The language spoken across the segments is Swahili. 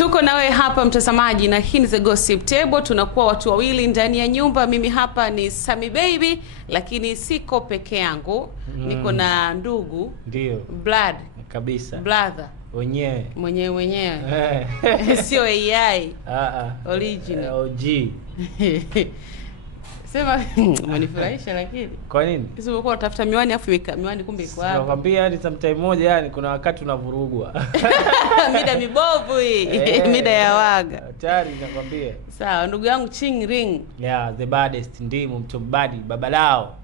Tuko nawe hapa mtazamaji, na hii ni The Gossip Table. Tunakuwa watu wawili ndani ya nyumba. Mimi hapa ni Sammy Baby, lakini siko peke yangu. Niko na ndugu. Ndio. Blood. Kabisa. Brother. Mwenyewe. Sio AI. Original. OG. Sema manifurahisha lakini. Kwa nini? Sisi ulikuwa unatafuta miwani afu miwani kumbe iko hapo. Nakwambia hadi sometime moja yani kuna wakati unavurugwa. Mida mibovu hii. Mida ya waga. Tayari nakwambia. Sawa, ndugu yangu Ching Ring. Yeah, the baddest ndimu mtobadi babalao.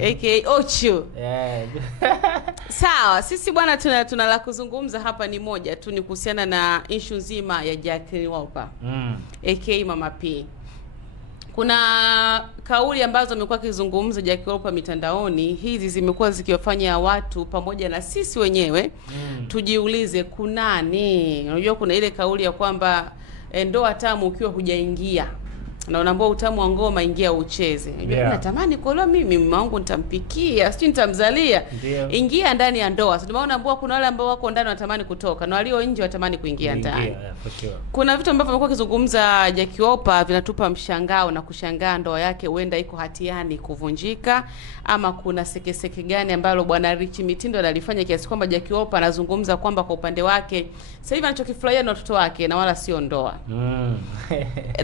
AKA Ocho. Yeah. Sawa, sisi bwana tuna la kuzungumza hapa ni moja tu, ni kuhusiana na issue nzima ya Jackie Wolper. AKA Mama P. Kuna kauli ambazo amekuwa akizungumza Jackie Wolper mitandaoni. Hizi zimekuwa zikiwafanya watu pamoja na sisi wenyewe tujiulize kunani. Unajua kuna ile kauli ya kwamba ndoa tamu ukiwa hujaingia. Na unaambia utamu wa ngoma ingia ucheze. Unajua natamani kuolewa mimi, mume wangu nitampikia, sijui nitamzalia. Ingia ndani ya ndoa. Ndio maana unaambia kuna wale ambao wako ndani wanatamani kutoka na walio nje watamani kuingia ndani. Kuna vitu ambavyo amekuwa akizungumza Jackie Wolper vinatupa mshangao na kushangaa ndoa yake huenda iko hatiani kuvunjika, ama kuna sekeseke gani ambalo bwana Rich Mitindo analifanya kiasi kwamba Jackie Wolper anazungumza kwamba kwa upande wake sasa hivi anachokifurahia na watoto wake na wala sio ndoa.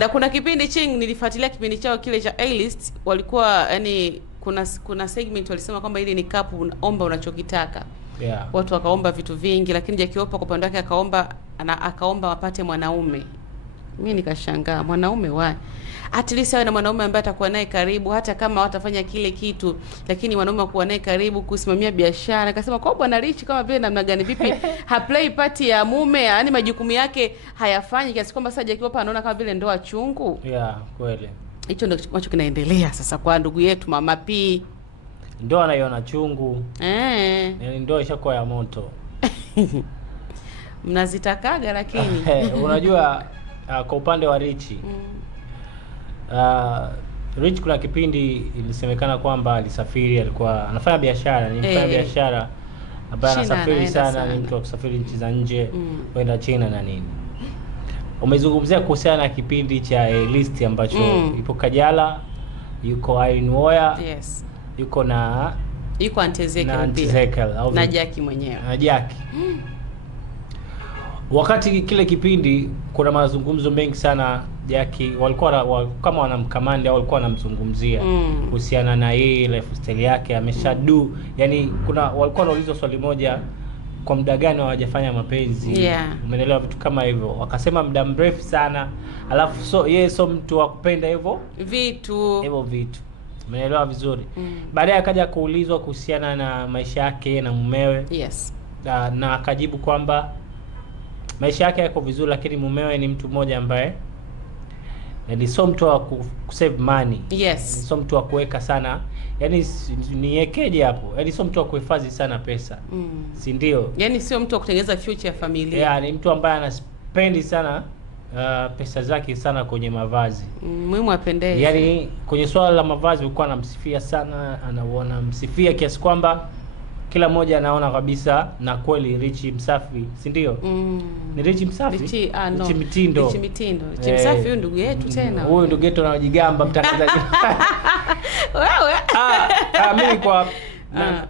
Na kuna kipindi Ching nilifuatilia kipindi chao kile cha A-list, walikuwa yani kuna segment walisema kwamba ile ni kapu omba unachokitaka. Watu wakaomba vitu vingi, lakini Jackie Wolper kwa upande wake akaomba wapate mwanaume. Mimi nikashangaa, mwanaume wapi? At least awe na mwanaume ambaye atakuwa naye karibu, hata kama watafanya kile kitu, lakini mwanaume kuwa naye karibu, kusimamia biashara. Akasema kwa bwana Rich kama vile namna gani vipi play party ya mume, yani majukumu yake hayafanyi, kiasi kwamba sasa Jackie Wolper anaona kama vile ndoa chungu. Kweli. Hicho ndio ambacho kinaendelea sasa kwa ndugu yetu Mama P. Ndoa anaiona chungu. Yaani ndoa ishakuwa ya moto. Mnazitakaga lakini. Unajua kwa upande wa Rich. Rich kuna kipindi ilisemekana kwamba alisafiri, alikuwa anafanya biashara, ni mfanya biashara ambaye anasafiri sana, ni mtu wa kusafiri nchi za nje, kwenda China na nini. Umezungumzia kuhusiana na kipindi cha list ambacho ipo Kajala, yuko Irene Uwoya, yuko Aunt Ezekiel na Jackie mwenyewe. Na Jackie. Wakati kile kipindi kuna mazungumzo mengi sana Jackie, walikuwa kama wanamkamanda au walikuwa wanamzungumzia kuhusiana na yeye lifestyle yake ameshadu. Yani walikuwa wanaulizwa swali moja, kwa muda gani hawajafanya mapenzi? Umeelewa vitu kama hivyo. Wakasema muda mrefu sana. Alafu yeye mtu wa kupenda hivyo vitu. Umeelewa vizuri. Baadaye akaja kuulizwa kuhusiana na maisha yake na mumewe. Na akajibu kwamba maisha yake yako vizuri, lakini mumewe ni mtu mmoja ambaye ni sio mtu wa kusave money. Sio mtu wa kuweka sana. Yaani niekeje hapo? Yaani sio mtu wa kuhifadhi sana pesa. Si ndio? Yaani sio mtu wa kutengeneza future ya familia. Ni mtu ambaye anaspendi sana pesa zake sana kwenye mavazi. Muhimu apendeze. Yaani kwenye swala la mavazi alikuwa anamsifia sana, anamsifia kiasi kwamba kila mmoja anaona kabisa na kweli Rich msafi, si ndio? Ni Rich msafi? Rich Mitindo. Rich msafi huyu ndugu yetu tena. Huyu ndugu yetu anajigamba mtangazaji. Wewe. Mimi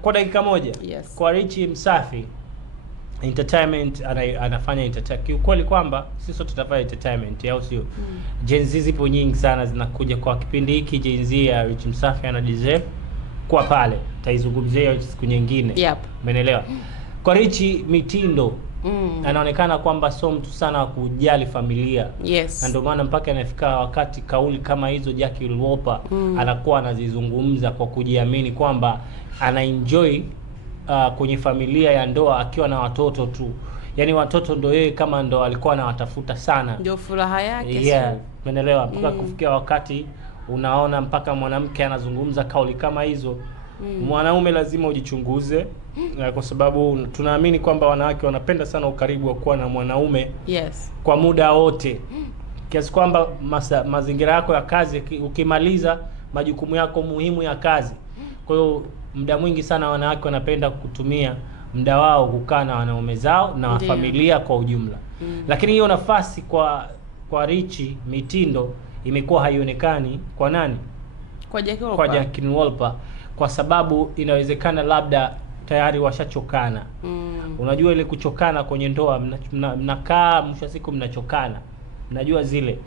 kwa dakika moja. Kwa Rich msafi entertainment anafanya entertainment. Kweli kwamba sisi sote tutafanya entertainment au sio? Gen Z zipo nyingi sana zinakuja kwa kipindi hiki. Gen Z ya Rich msafi ana deserve kwa pale, taizungumzia siku nyingine. Umeelewa? Kwa Rich Mitindo anaonekana kwamba sio mtu sana wa kujali familia. Na ndio maana mpaka inafika wakati kauli kama hizo Jackie Wolper anakuwa anazizungumza kwa kujiamini kwamba ana enjoy kwenye familia ya ndoa akiwa na watoto tu. Yaani watoto ndio yeye kama ndo alikuwa anawatafuta sana. Ndio furaha yake. Umeelewa? Mpaka kufikia wakati unaona mpaka mwanamke anazungumza kauli kama hizo. Mwanaume lazima ujichunguze, kwa sababu tunaamini kwamba wanawake wanapenda sana ukaribu wa kuwa na mwanaume kwa muda wote. Kiasi kwamba mazingira yako ya kazi ukimaliza majukumu yako muhimu ya kazi. Kwa hiyo muda mwingi sana wanawake wanapenda kutumia muda wao kukaa na wanaume zao na familia kwa ujumla. Lakini hiyo nafasi kwa Richie Mitindo imekuwa haionekani kwa nani? Kwa Jacqueline Wolper, kwa sababu inawezekana labda tayari washachokana. Unajua ile kuchokana kwenye ndoa, mnakaa mwisho siku mnachokana. Najua zile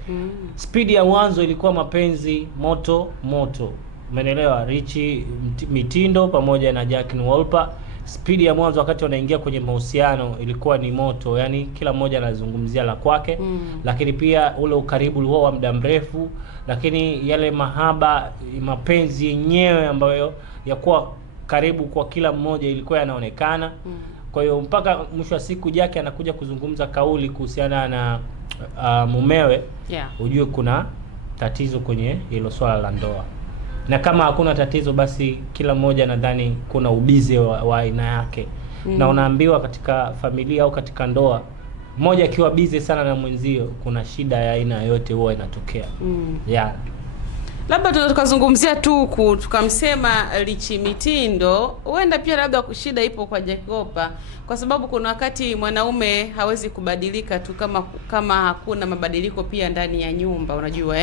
speed ya mwanzo ilikuwa mapenzi moto moto, umeelewa? Richie Mitindo pamoja na Jacqueline Wolper, speed ya mwanzo wakati wanaingia kwenye mahusiano ilikuwa ni moto, yani kila mmoja anazungumzia la kwake. Lakini pia ule ukaribu ulikuwa wa muda mrefu, lakini yale mahaba, mapenzi yenyewe ambayo yakuwa karibu kwa kila mmoja ilikuwa yanaonekana. Kwa hiyo mpaka mwisho wa siku Jackie anakuja kuzungumza kauli kuhusiana na mumewe, ujue kuna tatizo kwenye hilo swala la ndoa. Na kama hakuna tatizo, basi kila mmoja nadhani kuna ubize wa aina yake. Na unaambiwa katika familia au katika ndoa, mmoja akiwa bize sana na mwenzio, kuna shida ya aina yote huwa inatokea. Labda tukazungumzia tu tukamsema Richie Mitindo, huenda pia labda shida ipo kwa Jackie Wolper, kwa sababu kuna wakati mwanaume hawezi kubadilika tu kama hakuna mabadiliko pia ndani ya nyumba, unajua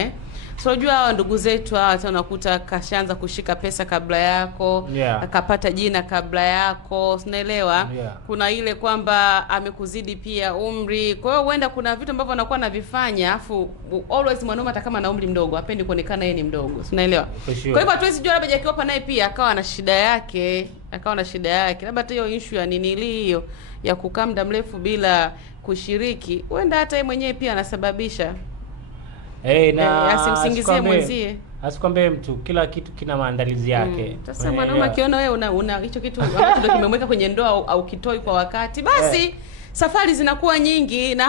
So unajua hawa ndugu zetu hawa unakuta kashaanza kushika pesa kabla yako, akapata jina kabla yako, unaelewa? Kuna ile kwamba amekuzidi pia umri. Kwa hiyo huenda kuna vitu ambavyo anakuwa anavifanya, afu always mwanaume hata kama ana umri mdogo hapendi kuonekana yeye ni mdogo, unaelewa? Kwa hivyo hatuwezi jua labda Jackie Wolper naye pia akawa na shida yake, labda hata hiyo issue ya hiyo ya kukaa muda mrefu bila kushiriki, huenda hata yeye mwenyewe pia anasababisha. Na asimsingizie mwenzie. Asikwambie mtu, kila kitu kina maandalizi yake. Sasa mwanaume akiona wewe una hicho kitu ambacho ndio kimemweka kwenye ndoa au kitoi kwa wakati, basi safari zinakuwa nyingi na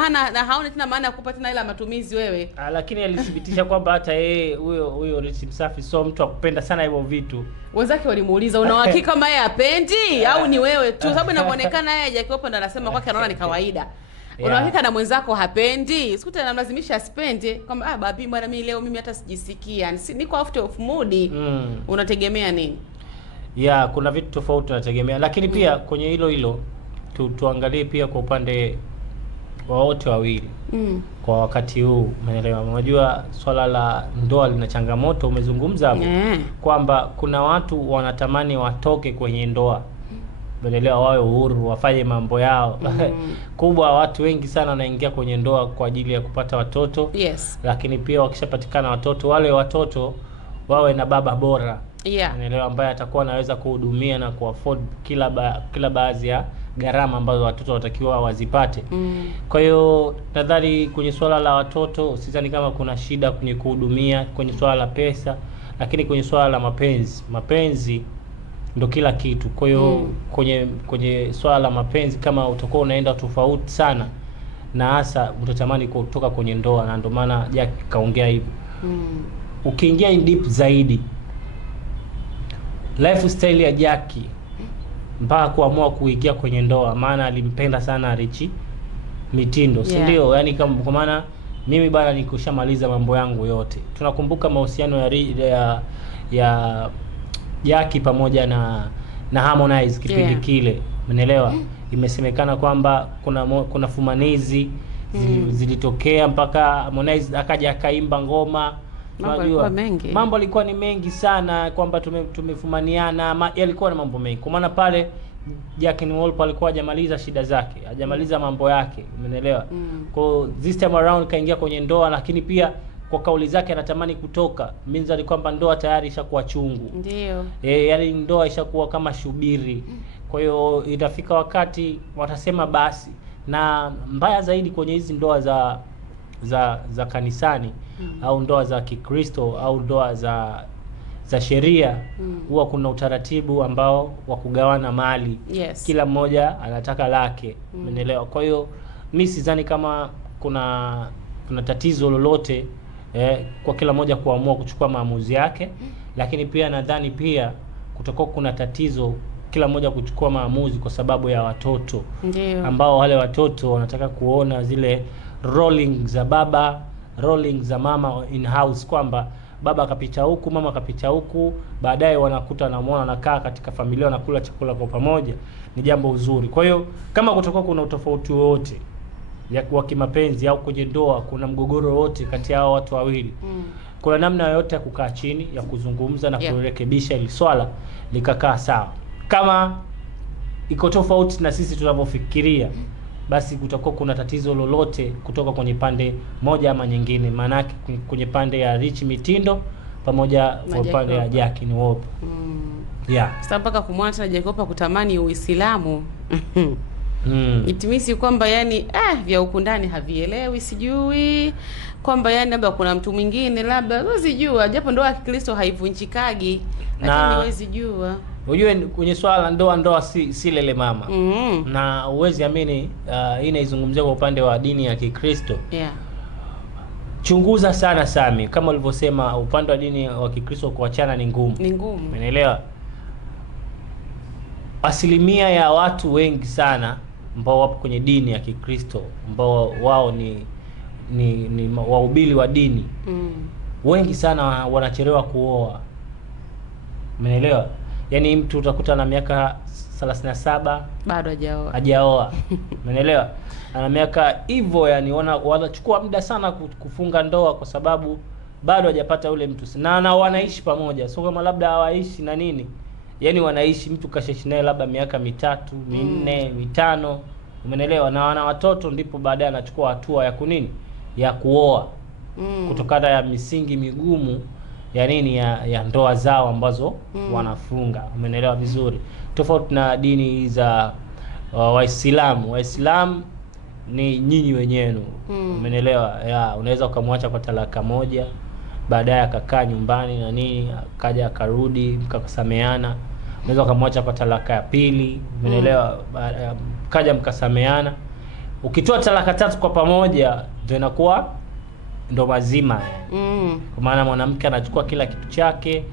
haoni tena maana ya kukupa tena ila matumizi wewe. Lakini alithibitisha kwamba hata yeye huyo Richie Msafi so mtu akupenda sana hivyo vitu. Wenzake walimuuliza, una uhakika kama yeye hapendi au ni wewe tu? Sababu inaonekana yeye Jackie Wolper ndo anasema kwake anaona ni kawaida. Unahakika na mwenzako hapendi, sikuta anamlazimisha asipende kwamba babi bwana mimi leo mimi hata sijisikia, niko out of mood. Unategemea nini? Kuna vitu tofauti tunategemea, lakini pia kwenye hilo tuangalie pia kwa upande wa wote wawili. Kwa wakati huu, umeelewa? Unajua swala la ndoa lina changamoto, umezungumza hapo kwamba kuna watu wanatamani watoke kwenye ndoa, umeelewa, wawe uhuru, wafanye mambo yao. Kubwa watu wengi sana wanaingia kwenye ndoa kwa ajili ya kupata watoto. Lakini pia wakishapatikana watoto, wale watoto wawe na baba bora, umeelewa, ambaye atakuwa anaweza kuhudumia na kuafford kila baadhi ya gharama ambazo watoto watakiwa wazipate. Kwa hiyo nadhani kwenye swala la watoto sidhani kama kuna shida kwenye kuhudumia kwenye swala la pesa, lakini kwenye swala la mapenzi ndo kila kitu. Kwa hiyo kwenye swala la mapenzi, kama utakuwa unaenda tofauti sana na hasa utatamani kutoka kwenye ndoa, na ndio maana Jackie kaongea hivyo. Ukiingia in deep zaidi lifestyle ya Jackie mpaka kuamua kuingia kwenye ndoa, maana alimpenda sana Richie Mitindo, si ndio? Yani kwa maana mimi bana nikushamaliza mambo yangu yote. Tunakumbuka mahusiano ya Jackie pamoja na Harmonize kipindi kile, umeelewa? Imesemekana kwamba kuna fumanizi zilitokea mpaka Harmonize akaja akaimba ngoma. Unajua mambo yalikuwa ni mengi sana, kwamba tumefumaniana, yalikuwa na mambo mengi. Kwa maana pale Jacqueline Wolper alikuwa hajamaliza shida zake, hajamaliza mambo yake, umeelewa? Kwa this time around kaingia kwenye ndoa, lakini pia kwa kauli zake anatamani kutoka. Means ali kwamba ndoa tayari ishakuwa chungu. Ndio. Yani ndoa ishakuwa kama shubiri. Kwa hiyo itafika wakati watasema basi. Na mbaya zaidi kwenye hizi ndoa za kanisani au ndoa za Kikristo au ndoa za sheria, huwa kuna utaratibu ambao wa kugawana mali. Kila mmoja anataka lake, umeelewa? Kwa hiyo mimi sidhani kama kuna tatizo lolote kwa kila mmoja kuamua kuchukua maamuzi yake, lakini pia nadhani pia kutakuwa kuna tatizo kila mmoja kuchukua maamuzi kwa sababu ya watoto. Ndiyo. Ambao wale watoto wanataka kuona zile rolling za baba, rolling za mama in house, kwamba baba akapita huku, mama akapita huku, baadaye wanakuta na muona wanakaa katika familia wanakula chakula kwa pamoja, ni jambo uzuri. Kwa hiyo kama kutakuwa kuna utofauti wote, wa kimapenzi au kwenye ndoa kuna mgogoro wote kati ya hao watu wawili, kuna namna yoyote ya kukaa chini ya kuzungumza na kurekebisha ili swala likakaa sawa. Kama iko tofauti na sisi tunavyofikiria, basi kutakuwa kuna tatizo lolote kutoka kwenye pande moja ama nyingine, maana kwenye pande ya Rich Mitindo pamoja na pande ya Jackie Wolper. Sasa mpaka kumwacha na Jackie Wolper kutamani Uislamu. Itimisi kwamba yani vya huku ndani havielewi, sijui kwamba yani labda kuna mtu mwingine labda huwezi jua, japo ndoa ya Kikristo haivunjikagi, lakini huwezi jua. Unajua kwenye swala la ndoa si lele mama. Na uwezi amini hii inaizungumzia kwa upande wa dini ya Kikristo. Chunguza sana Sami, kama ulivyosema upande wa dini wa Kikristo kuachana ni ngumu. Umeelewa? Asilimia ya watu wengi sana ambao wapo kwenye dini ya Kikristo ambao wao ni wahubiri wa dini, wengi sana wanachelewa kuoa. Umeelewa? Yaani mtu utakuta na miaka 37 bado hajaoa. Umeelewa? Ana miaka hivyo, yani wanachukua muda sana kufunga ndoa kwa sababu bado hajapata ule mtu. Na wanaishi pamoja. Sio kama labda hawaishi na nini. Yaani wanaishi, mtu kashaishi naye labda miaka 3, 4, 5. Umeelewa? Na wana watoto, ndipo baadaye anachukua hatua ya kunini? Ya kuoa. Kutokana ya misingi migumu ya nini ya ndoa zao ambazo wanafunga. Umeelewa vizuri? Tofauti na dini za Waislamu. Waislamu ni nyinyi wenyewe. Umeelewa? Unaweza ukamwacha kwa talaka moja, baadaye akakaa nyumbani na nini, akaja akarudi, mkasameana. Unaweza ukamwacha kwa talaka ya pili, umeelewa, kaja mkasameana. Ukitoa talaka 3 kwa pamoja ndio inakuwa ndo mazima. Kwa maana mwanamke anachukua kila kitu chake,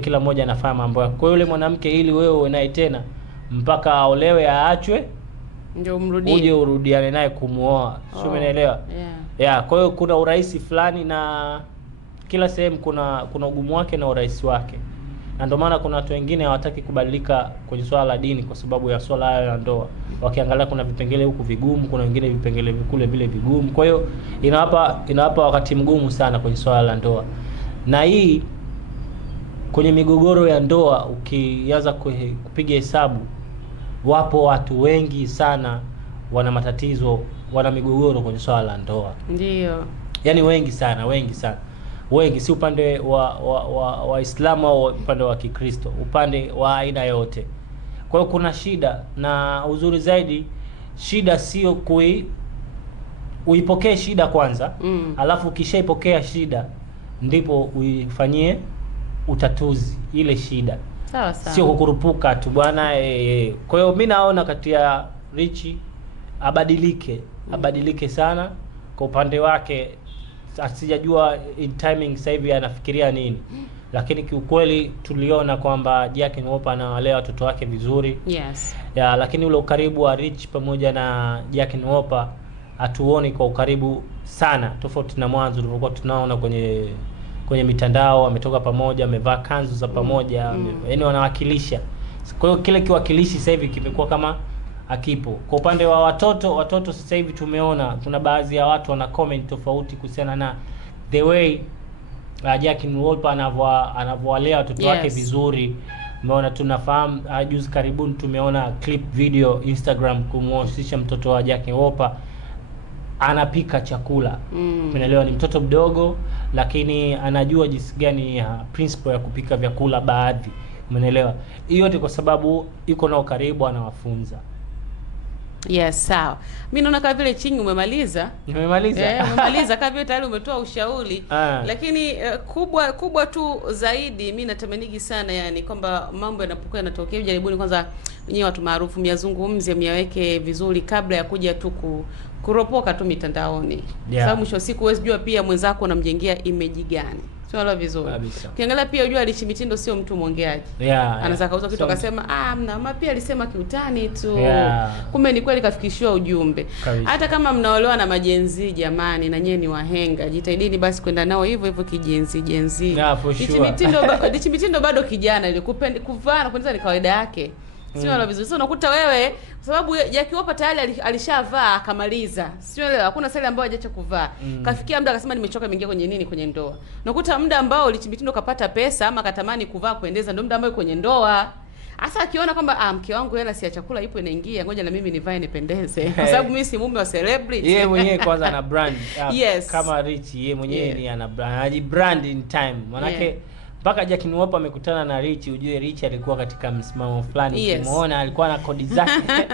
kila mmoja anafanya mambo yake. Kwa hiyo yule mwanamke, ili wewe uwe naye tena mpaka aolewe, aachwe, ndio umrudie, uje urudiane naye kumuoa. Sio, umeelewa? Kwa hiyo kuna urahisi fulani, na kila sehemu kuna ugumu wake na urahisi wake. Na ndio maana kuna watu wengine hawataki kubadilika kwenye swala la dini kwa sababu ya swala hayo ya ndoa. Wakiangalia kuna vipengele huku vigumu, kuna wengine vipengele vikule vile vigumu. Kwa hiyo inawapa wakati mgumu sana kwenye swala la ndoa. Na hii kwenye migogoro ya ndoa, ukianza kupiga hesabu, wapo watu wengi sana wana matatizo, wana migogoro kwenye swala la ndoa. Ndio. Yaani wengi sana. Wengi, si upande wa Waislamu au upande wa Kikristo, upande wa aina yote. Kwa hiyo kuna shida, na uzuri zaidi shida sio uipokee shida kwanza, alafu ukishaipokea shida ndipo uifanyie utatuzi ile shida. Sawa. Sio kukurupuka tu bwana. Kwa hiyo mimi naona kati ya Rich abadilike sana kwa upande wake. Sijajua in timing sasa hivi anafikiria nini, lakini kiukweli tuliona kwamba Jackie Wolper anawalea watoto wake vizuri. Lakini ule ukaribu wa Rich pamoja na Jackie Wolper hatuoni kwa ukaribu sana, tofauti na mwanzo tulivyokuwa tunaona kwenye mitandao. Wametoka pamoja, wamevaa kanzu za pamoja, yaani wanawakilisha. Kwa hiyo kile kiwakilishi sasa hivi kimekuwa kama akipo. Kwa upande wa watoto sasa hivi tumeona kuna baadhi ya watu wana comment tofauti kuhusiana na the way Jackie Wolper anavyoalea watoto wake vizuri. Umeona, tunafahamu juzi karibuni tumeona clip video Instagram kumhusisha mtoto wa Jackie Wolper anapika chakula. Umeelewa? Ni mtoto mdogo lakini anajua jinsi gani principle ya kupika vyakula baadhi. Umeelewa? Hiyo yote kwa sababu yuko nao karibu, anawafunza. Sawa. Mimi naona kama vile Chingi umemaliza. Umemaliza kama vile tayari umetoa ushauri. Lakini kubwa tu zaidi mimi natamanigi sana, yani kwamba mambo yanapokuwa yanatokea, jaribuni kwanza wenyewe watu maarufu myazungumze, myaweke vizuri kabla ya kuja tu kuropoka tu mitandaoni. Sababu mwisho siku huwezi jua pia mwenzako unamjengea image gani. Sio vizuri. Ukiangalia pia unajua Rich Mitindo sio mtu mwongeaji. Anaweza kauza kitu akasema mama pia alisema kiutani tu. Kumbe ni kweli kafikishiwa ujumbe. Hata kama mnaolewa na majenzi, jamani, na nyewe ni wahenga, jitahidini basi kwenda nao hivyo hivyo kijenzi. Rich Mitindo bado kijana, ile kuvaa na kuendelea ni kawaida yake. Sio la vizuri. Sasa unakuta wewe kwa sababu Jackie Wolper tayari alishavaa akamaliza. Sio leo hakuna sale ambayo hajaacha kuvaa. Kafikia muda akasema nimechoka, nimeingia kwenye nini, kwenye ndoa. Unakuta muda ambao Mitindo kapata pesa ama katamani kuvaa kuendeza ndio muda ambao kwenye ndoa. Hasa akiona kwamba mke wangu hela si ya chakula ipo inaingia, ngoja na mimi nivae nipendeze. Kwa sababu mimi si mume wa celebrity. Yeye mwenyewe kwanza ana brand. Yes. Kama Rich yeye mwenyewe ni ana brand. Anajibrand in time. Manake mpaka Jackie Wolper amekutana na Rich, ujue Rich alikuwa katika msimamo fulani. Umeona alikuwa na kodi zake.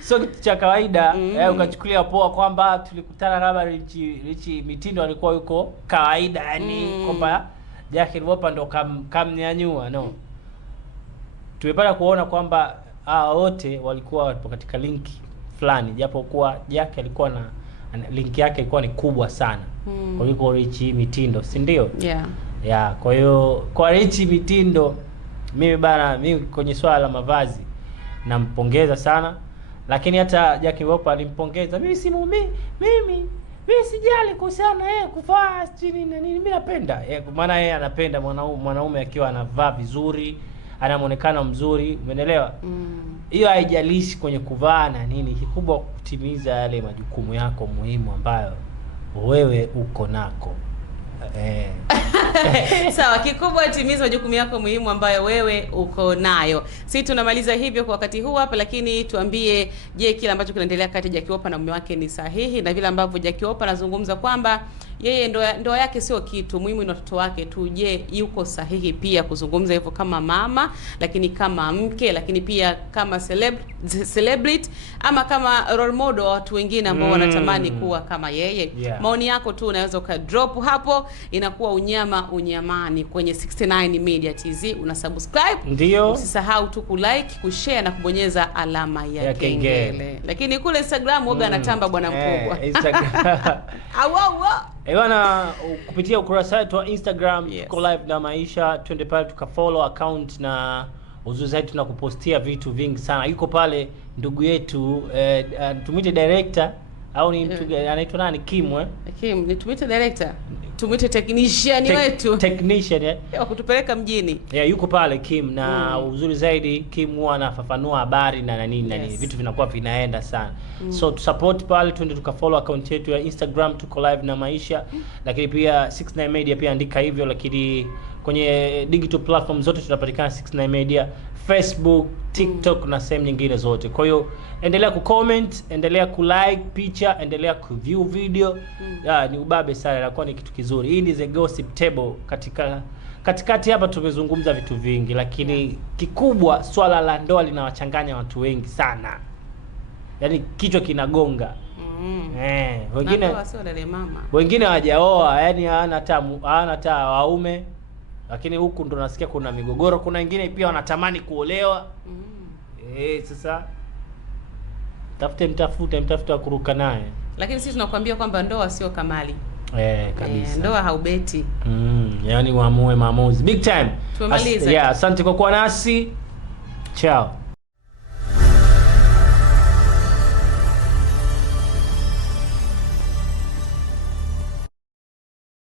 So kitu cha kawaida ukachukulia poa kwamba tulikutana labda Rich Mitindo alikuwa yuko kawaida, yani kwamba Jackie Wolper ndo kamnyanyua. No. Tumepata kuona kwamba wote walikuwa wapo katika linki fulani, japo kuwa Jackie alikuwa na linki yake ilikuwa ni kubwa sana kuliko Rich Mitindo, si ndio? Kwa hiyo kwa Rich Mitindo mimi kwenye swala la mavazi nampongeza sana, lakini hata Jackie Wolper alimpongeza. Mimi sijali kuhusiana kuvaa chini na nini, mimi napenda maana yeye anapenda mwanaume akiwa anavaa vizuri, ana muonekano mzuri, umeelewa? Hiyo haijalishi kwenye kuvaa na nini, kikubwa kutimiza yale majukumu yako muhimu ambayo wewe uko nako. Sawa, kikubwa timiza majukumu yako muhimu ambayo wewe uko nayo. Sisi tunamaliza hivyo kwa wakati huu hapa, lakini tuambie, je, kile ambacho kinaendelea kati ya Jackie Wolper na mume wake ni sahihi? Na vile ambavyo Jackie Wolper anazungumza kwamba yeye ndoa yake sio kitu muhimu, ni watoto wake tu. Je, yuko sahihi pia kuzungumza hivyo kama mama, lakini kama mke, lakini pia kama celebrity ama kama role model wa watu wengine ambao wanatamani kuwa kama yeye? Maoni yako tu unaweza ukadrop hapo, inakuwa unyamani kwenye 69 Media TZ. Una subscribe, ndio usisahau tu kulike, kushare na kubonyeza alama ya kengele. Lakini kule Instagram woga anatamba bwana mkubwa. Instagram. Bwana, kupitia ukurasa wetu wa Instagram tuko live na Maisha, twende pale tukafollow account, na uzuri zaidi tunakupostia vitu vingi sana. Yuko pale ndugu yetu tumwite director au ni mtu anaitwa nani? Kim ni tumwite director, tumwite technician wetu, technician wa kutupeleka mjini. Yuko pale Kim, na uzuri zaidi Kim huwa anafafanua habari na nini na nini, vitu vinakuwa vinaenda sana. So tu support pale, twende tukafollow account yetu ya Instagram, tuko live na Maisha. Lakini pia 69 Media pia andika hivyo, lakini kwenye digital platform zote tunapatikana 69 Media, Facebook, TikTok na sehemu nyingine zote. Kwa hiyo endelea kucomment, endelea kulike picha, endelea kuview video. Ni ubabe sana, inakuwa ni kitu kizuri. Hii ni The Gossip Table. Katikati hapa tumezungumza vitu vingi, lakini kikubwa swala la ndoa linawachanganya watu wengi sana. Yaani kichwa kinagonga. Wengine hawajaoa, yani hawana hata waume. Lakini huku ndo nasikia kuna migogoro, kuna wengine pia wanatamani kuolewa. Sasa mtafute kuruka naye. Lakini sisi tunakuambia kwamba ndoa sio kamali. Kabisa. Ndoa haubeti. Yani uamue maamuzi. Big time. Tumaliza. Asante kwa kuwa nasi. Ciao.